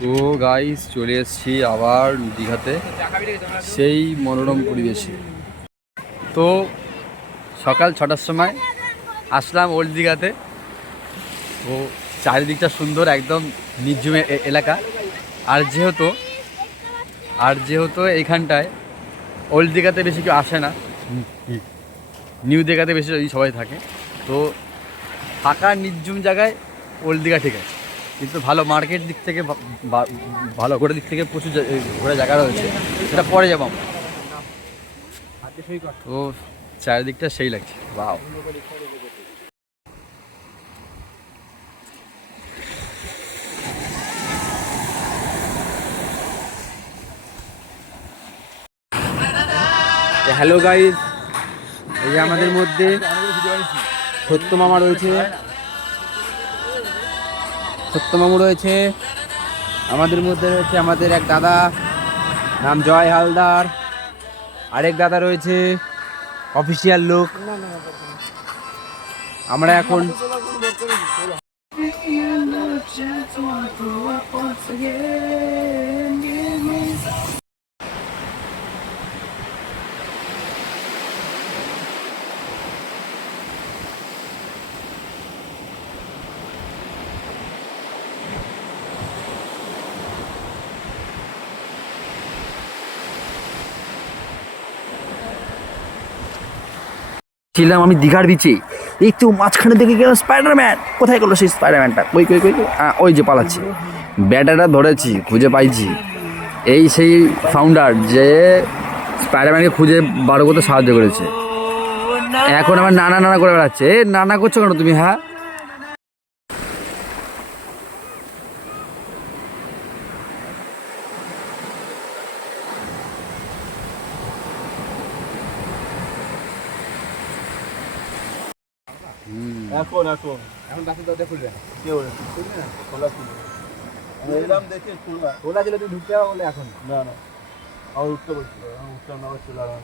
তো গাইস চলে এসেছি আবার দীঘাতে, সেই মনোরম পরিবেশে। তো সকাল ছটার সময় আসলাম ওল্ড দীঘাতে। তো চারিদিকটা সুন্দর, একদম নির্জুম এলাকা। আর যেহেতু আর যেহেতু এইখানটায় ওল্ড দীঘাতে বেশি কেউ আসে না নিউ দীঘাতে বেশি সবাই থাকে। তো ফাঁকা নির্জুম জায়গায় ওল্ড দীঘা ঠিক আছে। কিন্তু ভালো মার্কেট দিক থেকে ভালো ঘোরার দিক থেকে প্রচুর ঘোরার জায়গা রয়েছে। সেটা পরে যাব। তো চারিদিকটা সেই লাগছে। বাও হ্যালো গাইজ এই আমাদের মধ্যে সত্য মামা রয়েছে। সত্য মামু রয়েছে। আমাদের মধ্যে রয়েছে আমাদের এক দাদা, নাম জয় হালদার। আরেক দাদা রয়েছে অফিসিয়াল লোক। আমরা এখন ছিলাম আমি দীঘার বিচে এই। তো মাঝখানে দেখে গেলাম স্পাইডারম্যান কোথায় গেলো সেই স্পাইডারম্যানটা ওই কই কই ওই যে পালাচ্ছি। ব্যাটাটা ধরেছি, খুঁজে পাইছি। এই সেই ফাউন্ডার যে স্পাইডারম্যানকে খুঁজে বারো করতে সাহায্য করেছে। এখন আমার নানা নানা করে বেড়াচ্ছে। এ, নানা করছ কেন তুমি হ্যাঁ? এখন এখন। এখন বাসের দরজা খুলবে? কেউ খুলবে না? খোলা ছিল। এলাম দেখে খোলা খোলা ছিল তুই ঢুকতে হবে বলে এখন। না না। আমার উঠতে বলছিল। উঠতে না চলে আলাম